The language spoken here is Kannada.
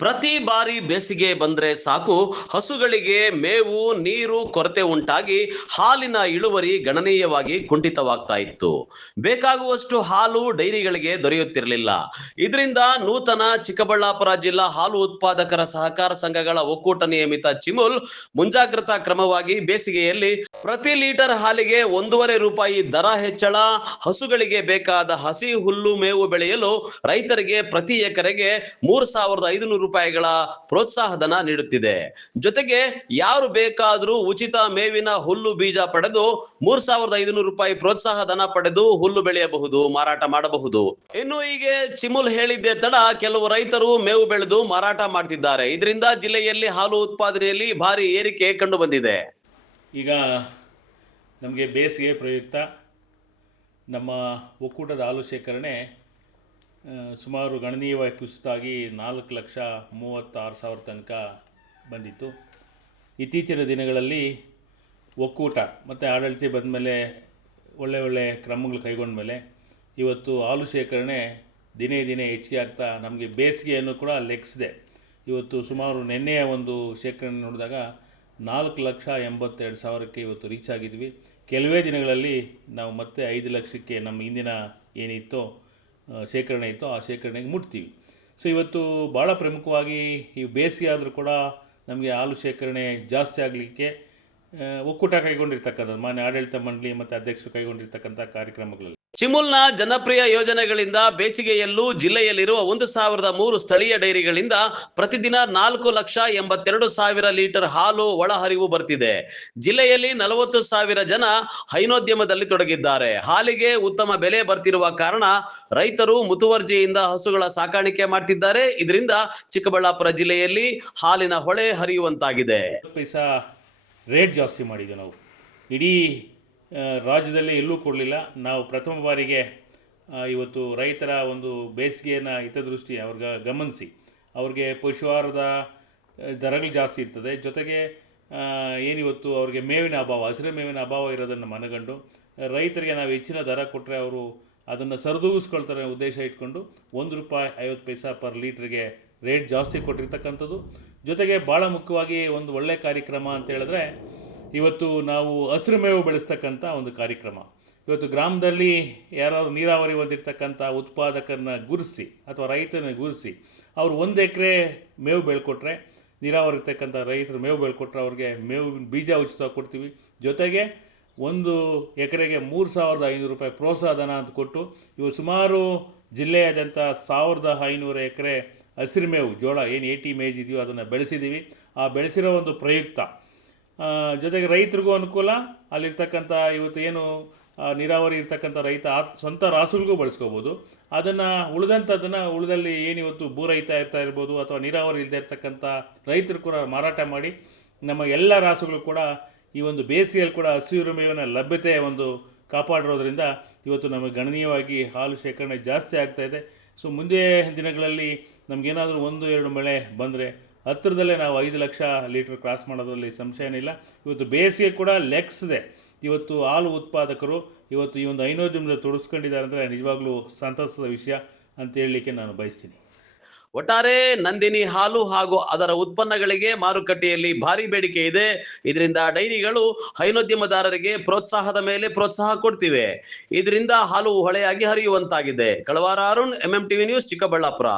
ಪ್ರತಿ ಬಾರಿ ಬೇಸಿಗೆ ಬಂದ್ರೆ ಸಾಕು ಹಸುಗಳಿಗೆ ಮೇವು ನೀರು ಕೊರತೆ ಉಂಟಾಗಿ ಹಾಲಿನ ಇಳುವರಿ ಗಣನೀಯವಾಗಿ ಕುಂಠಿತವಾಗ್ತಾ ಇತ್ತು. ಬೇಕಾಗುವಷ್ಟು ಹಾಲು ಡೈರಿಗಳಿಗೆ ದೊರೆಯುತ್ತಿರಲಿಲ್ಲ. ಇದರಿಂದ ನೂತನ ಚಿಕ್ಕಬಳ್ಳಾಪುರ ಜಿಲ್ಲಾ ಹಾಲು ಉತ್ಪಾದಕರ ಸಹಕಾರ ಸಂಘಗಳ ಒಕ್ಕೂಟ ನಿಯಮಿತ ಚಿಮುಲ್ ಮುಂಜಾಗ್ರತಾ ಕ್ರಮವಾಗಿ ಬೇಸಿಗೆಯಲ್ಲಿ ಪ್ರತಿ ಲೀಟರ್ ಹಾಲಿಗೆ 1.5 ರೂಪಾಯಿ ದರ ಹೆಚ್ಚಳ, ಹಸುಗಳಿಗೆ ಬೇಕಾದ ಹಸಿ ಹುಲ್ಲು ಮೇವು ಬೆಳೆಯಲು ರೈತರಿಗೆ ಪ್ರತಿ ಎಕರೆಗೆ 3,500 ರೂಪಾಯಿಗಳ ಪ್ರೋತ್ಸಾಹಧನ ನೀಡುತ್ತಿದೆ. ಜೊತೆಗೆ ಯಾರು ಬೇಕಾದರೂ ಉಚಿತ ಮೇವಿನ ಹುಲ್ಲು ಬೀಜ ಪಡೆದು 3,500 ರೂಪಾಯಿ ಪ್ರೋತ್ಸಾಹ ಧನ ಪಡೆದು ಹುಲ್ಲು ಬೆಳೆಯಬಹುದು, ಮಾರಾಟ ಮಾಡಬಹುದು. ಇನ್ನು ಹೀಗೆ ಚಿಮುಲ್ ಹೇಳಿದ್ದೆ ತಡ ಕೆಲವು ರೈತರು ಮೇವು ಬೆಳೆದು ಮಾರಾಟ ಮಾಡ್ತಿದ್ದಾರೆ. ಇದರಿಂದ ಜಿಲ್ಲೆಯಲ್ಲಿ ಹಾಲು ಉತ್ಪಾದನೆಯಲ್ಲಿ ಭಾರಿ ಏರಿಕೆ ಕಂಡು ಬಂದಿದೆ. ಈಗ ನಮಗೆ ಬೇಸಿಗೆ ಪ್ರಯುಕ್ತ ನಮ್ಮ ಒಕ್ಕೂಟದ ಹಾಲು ಶೇಖರಣೆ ಸುಮಾರು ಗಣನೀಯವಾಗಿ ಕುಸಿತಾಗಿ 4,36,000 ತನಕ ಬಂದಿತ್ತು. ಇತ್ತೀಚಿನ ದಿನಗಳಲ್ಲಿ ಒಕ್ಕೂಟ ಮತ್ತು ಆಡಳಿತ ಬಂದ ಮೇಲೆ ಒಳ್ಳೆ ಕ್ರಮಗಳು ಕೈಗೊಂಡ ಮೇಲೆ ಇವತ್ತು ಹಾಲು ಶೇಖರಣೆ ದಿನೇ ದಿನೇ ಹೆಚ್ಚಿಗೆ ಆಗ್ತಾ ನಮಗೆ ಬೇಸಿಗೆಯನ್ನು ಕೂಡ ಲೆಕ್ಕಿಸಿದೆ. ಇವತ್ತು ಸುಮಾರು ನಿನ್ನೆಯ ಒಂದು ಶೇಖರಣೆ ನೋಡಿದಾಗ 4,82,000ಕ್ಕೆ ಇವತ್ತು ರೀಚ್ ಆಗಿದ್ವಿ. ಕೆಲವೇ ದಿನಗಳಲ್ಲಿ ನಾವು ಮತ್ತೆ 5 ಲಕ್ಷಕ್ಕೆ ನಮ್ಮ ಹಿಂದಿನ ಏನಿತ್ತೋ ಶೇಖರಣೆ ಇತ್ತು ಆ ಶೇಖರಣೆಗೆ ಮುಟ್ತೀವಿ. ಸೊ ಇವತ್ತು ಭಾಳ ಪ್ರಮುಖವಾಗಿ ಈ ಬೇಸಿಗೆ ಆದರೂ ಕೂಡ ನಮಗೆ ಹಾಲು ಶೇಖರಣೆ ಜಾಸ್ತಿ ಆಗಲಿಕ್ಕೆ ಒಕ್ಕೂಟ ಕೈಗೊಂಡಿರ್ತಕ್ಕಂಥದ್ದು ಮಾನ್ಯ ಆಡಳಿತ ಮಂಡಳಿ ಮತ್ತು ಅಧ್ಯಕ್ಷರು ಕೈಗೊಂಡಿರ್ತಕ್ಕಂಥ ಕಾರ್ಯಕ್ರಮಗಳಲ್ಲಿ ಚಿಮುಲ್ನ ಜನಪ್ರಿಯ ಯೋಜನೆಗಳಿಂದ ಬೇಸಿಗೆಯಲ್ಲೂ ಜಿಲ್ಲೆಯಲ್ಲಿರುವ 1,003 ಸ್ಥಳೀಯ ಡೈರಿಗಳಿಂದ ಪ್ರತಿದಿನ 4,82,000 ಲೀಟರ್ ಹಾಲು ಒಳಹರಿವು ಬರ್ತಿದೆ. ಜಿಲ್ಲೆಯಲ್ಲಿ 40,000 ಜನ ಹೈನೋದ್ಯಮದಲ್ಲಿ ತೊಡಗಿದ್ದಾರೆ. ಹಾಲಿಗೆ ಉತ್ತಮ ಬೆಲೆ ಬರ್ತಿರುವ ಕಾರಣ ರೈತರು ಮುತುವರ್ಜಿಯಿಂದ ಹಸುಗಳ ಸಾಕಾಣಿಕೆ ಮಾಡ್ತಿದ್ದಾರೆ. ಇದರಿಂದ ಚಿಕ್ಕಬಳ್ಳಾಪುರ ಜಿಲ್ಲೆಯಲ್ಲಿ ಹಾಲಿನ ಹೊಳೆ ಹರಿಯುವಂತಾಗಿದೆ. ಪೈಸಾ ರೇಟ್ ಜಾಸ್ತಿ ಮಾಡಿದ್ವಿ ನಾವು. ಇಡೀ ರಾಜ್ಯದಲ್ಲಿ ಎಲ್ಲೂ ಕೊಡಲಿಲ್ಲ. ನಾವು ಪ್ರಥಮ ಬಾರಿಗೆ ಇವತ್ತು ರೈತರ ಒಂದು ಬೇಸಿಗೆಯನ್ನು ಹಿತದೃಷ್ಟಿ ಅವ್ರಿಗೆ ಗಮನಿಸಿ ಅವ್ರಿಗೆ ಪಶುಹಾರದ ದರಗಳು ಜಾಸ್ತಿ ಇರ್ತದೆ. ಜೊತೆಗೆ ಏನಿವತ್ತು ಅವ್ರಿಗೆ ಮೇವಿನ ಅಭಾವ, ಹಸಿರು ಮೇವಿನ ಅಭಾವ ಇರೋದನ್ನು ಮನಗಂಡು ರೈತರಿಗೆ ನಾವು ಹೆಚ್ಚಿನ ದರ ಕೊಟ್ಟರೆ ಅವರು ಅದನ್ನು ಸರಿದೂಗಿಸ್ಕೊಳ್ತಾರೆ ಉದ್ದೇಶ ಇಟ್ಕೊಂಡು 1 ರೂಪಾಯಿ 50 ಪೈಸಾ ಪರ್ ಲೀಟ್ರಿಗೆ ರೇಟ್ ಜಾಸ್ತಿ ಕೊಟ್ಟಿರ್ತಕ್ಕಂಥದ್ದು. ಜೊತೆಗೆ ಭಾಳ ಮುಖ್ಯವಾಗಿ ಒಂದು ಒಳ್ಳೆಯ ಕಾರ್ಯಕ್ರಮ ಅಂತ ಹೇಳಿದ್ರೆ ಇವತ್ತು ನಾವು ಹಸಿರು ಮೇವು ಬೆಳೆಸ್ತಕ್ಕಂಥ ಒಂದು ಕಾರ್ಯಕ್ರಮ. ಇವತ್ತು ಗ್ರಾಮದಲ್ಲಿ ಯಾರಾದ್ರು ನೀರಾವರಿ ಹೊಂದಿರತಕ್ಕಂಥ ಉತ್ಪಾದಕರನ್ನ ಗುರುತಿಸಿ ಅಥವಾ ರೈತನ ಗುರುತಿಸಿ ಅವರು 1 ಎಕರೆ ಮೇವು ಬೆಳ್ಕೊಟ್ರೆ, ನೀರಾವರಿ ಇರ್ತಕ್ಕಂಥ ರೈತರು ಮೇವು ಬೆಳ್ಕೊಟ್ರೆ ಅವ್ರಿಗೆ ಮೇವು ಬೀಜ ಉಚಿತವಾಗಿ ಕೊಡ್ತೀವಿ. ಜೊತೆಗೆ 1 ಎಕರೆಗೆ 3,500 ರೂಪಾಯಿ ಪ್ರೋತ್ಸಾಹ ಧನ ಅಂತ ಕೊಟ್ಟು ಇವು ಸುಮಾರು ಜಿಲ್ಲೆಯಾದ್ಯಂತ 1,500 ಎಕರೆ ಹಸಿರು ಮೇವು ಜೋಳ ಏನು 80 ಮೇಜ್ ಇದೆಯೋ ಅದನ್ನು ಬೆಳೆಸಿದ್ದೀವಿ. ಆ ಬೆಳೆಸಿರೋ ಒಂದು ಪ್ರಯುಕ್ತ ಜೊತೆಗೆ ರೈತರಿಗೂ ಅನುಕೂಲ, ಅಲ್ಲಿರ್ತಕ್ಕಂಥ ಇವತ್ತು ಏನು ನೀರಾವರಿ ಇರ್ತಕ್ಕಂಥ ರೈತ ಸ್ವಂತ ರಾಸುಗಳಿಗೂ ಬಳಸ್ಕೋಬೋದು. ಅದನ್ನು ಉಳಿದಲ್ಲಿ ಏನಿವತ್ತು ಭೂ ರೈತ ಇರ್ಬೋದು ಅಥವಾ ನೀರಾವರಿ ಇಲ್ಲದೆ ಇರ್ತಕ್ಕಂಥ ರೈತರು ಕೂಡ ಮಾರಾಟ ಮಾಡಿ ನಮ್ಮ ಎಲ್ಲ ರಾಸುಗಳು ಕೂಡ ಈ ಒಂದು ಬೇಸಿಗೆಯಲ್ಲಿ ಕೂಡ ಹಸಿರು ಮೇವಿನ ಲಭ್ಯತೆ ಒಂದು ಕಾಪಾಡಿರೋದ್ರಿಂದ ಇವತ್ತು ನಮಗೆ ಗಣನೀಯವಾಗಿ ಹಾಲು ಶೇಖರಣೆ ಜಾಸ್ತಿ ಆಗ್ತಾಯಿದೆ. ಸೊ ಮುಂದೆ ದಿನಗಳಲ್ಲಿ ನಮಗೇನಾದರೂ 1-2 ಮಳೆ ಬಂದರೆ ಹತ್ತಿರದಲ್ಲೇ ನಾವು 5 ಲಕ್ಷ ಲೀಟ್ರ್ ಕ್ರಾಸ್ ಮಾಡೋದ್ರಲ್ಲಿ ಸಂಶಯನಿಲ್ಲ. ಇವತ್ತು ಬೇಸಿಗೆ ಕೂಡ ಲೆಕ್ಕಿಸಿದೆ. ಇವತ್ತು ಹಾಲು ಉತ್ಪಾದಕರು ಇವತ್ತು ಈ ಒಂದು ಹೈನೋದ್ಯಮದಲ್ಲಿ ತೊಡಗಿಸ್ಕೊಂಡಿದ್ದಾರೆ ಅಂದರೆ ನಿಜವಾಗ್ಲೂ ಸಂತಸದ ವಿಷಯ ಅಂತ ಹೇಳಲಿಕ್ಕೆ ನಾನು ಬಯಸ್ತೀನಿ. ಒಟ್ಟಾರೆ ನಂದಿನಿ ಹಾಲು ಹಾಗೂ ಅದರ ಉತ್ಪನ್ನಗಳಿಗೆ ಮಾರುಕಟ್ಟೆಯಲ್ಲಿ ಭಾರಿ ಬೇಡಿಕೆ ಇದೆ. ಇದರಿಂದ ಡೈರಿಗಳು ಹೈನೋದ್ಯಮದಾರರಿಗೆ ಪ್ರೋತ್ಸಾಹದ ಮೇಲೆ ಪ್ರೋತ್ಸಾಹ ಕೊಡ್ತಿವೆ. ಇದರಿಂದ ಹಾಲು ಹೊಳೆಯಾಗಿ ಹರಿಯುವಂತಾಗಿದೆ. ಕಳವಾರ ಅರುಣ್, MMTV ನ್ಯೂಸ್, ಚಿಕ್ಕಬಳ್ಳಾಪುರ.